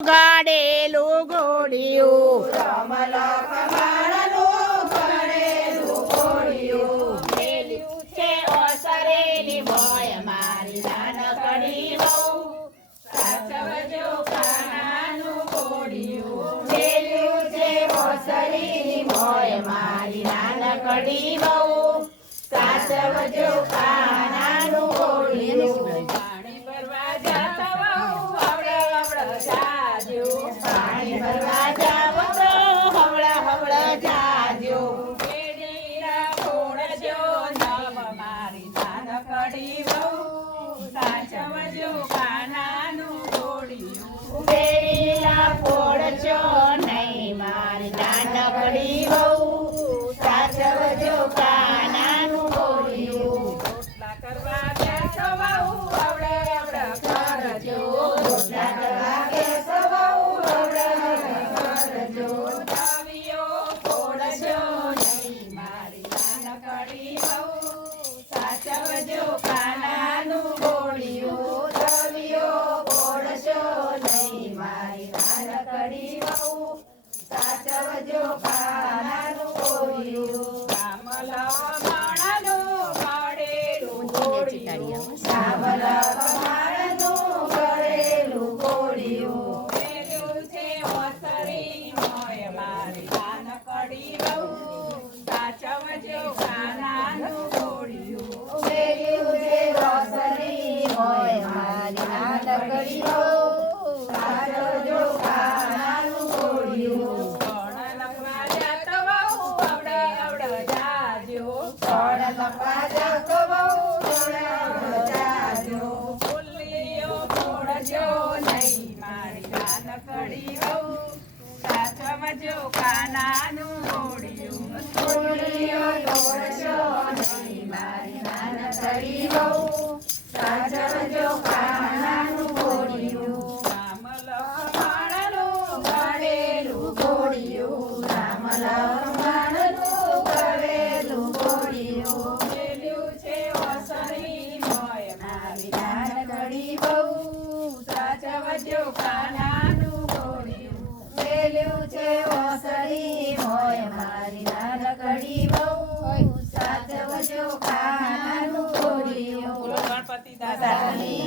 ગાડેલું ઘોડિયું રમલા કમાળનું ઘડેલું ઘોડિયું મેલ્યું છે ઓસરેલી મોય મારી નાનકડી વહુ સાચવજો કાનાનું ઘોડિયું મેલ્યું છે ઓસરેલી મોય મારી નાનકડી વહુ સાચવજો કાનાનું ઘોડિયું પાણી ભરવા જાતા વહુ હવળ જાજો પાણી ભરવા જાવ તો હવળા હવળા જાજો બેડીરા ફોડજો નવ મારી નાનકડી વહુ સાચવજો કાનાનું ઘોડિયું બેડીલા ફોડજો નહીં મારી નાનકડી વહુ સાચવજો કાનાનું ઘોડિયું રોટલા કરવા બેસો વહુ હવળ કરજો રોટલા કરવા બેસો વહુ હવળ કરજો તાવીઓ ફોડજો નહીં મારી નાનકડી વહુ સાચવજો કાનાનું ઘોડિયું તવિયો ફોડશો નહીં મારી નાનકડી વહુ સાચવજો કાનાનું ઘોડિયું સાવલ કમાળનું ઘડેલું ઘોડિયું ઉમેર્યું છે રોસરી હોય મારી નાનકડી વહુ સાચવજો કાનાનું ઘોડિયું સળ લખવા જાતો વહુ હવળ જાજો કાનાનું ઘોડિયું ફૂલીઓ તોડશો નહીં મારી નાનકડી વહુ સાચવજો કાનાનું ઘોડિયું ઘડેલું ઘોડિયું રામ લખમણનું ઘડેલું ઘોડિયું મારી નાનકડી વહુ સાચવજો કાનાનું ઘોડિયું મેલ્યું છે ઓસરી મોય મારી નાનકડી વહુ સાચવજો કાનાનું ઘોડિયું ગણપતિ દાદાની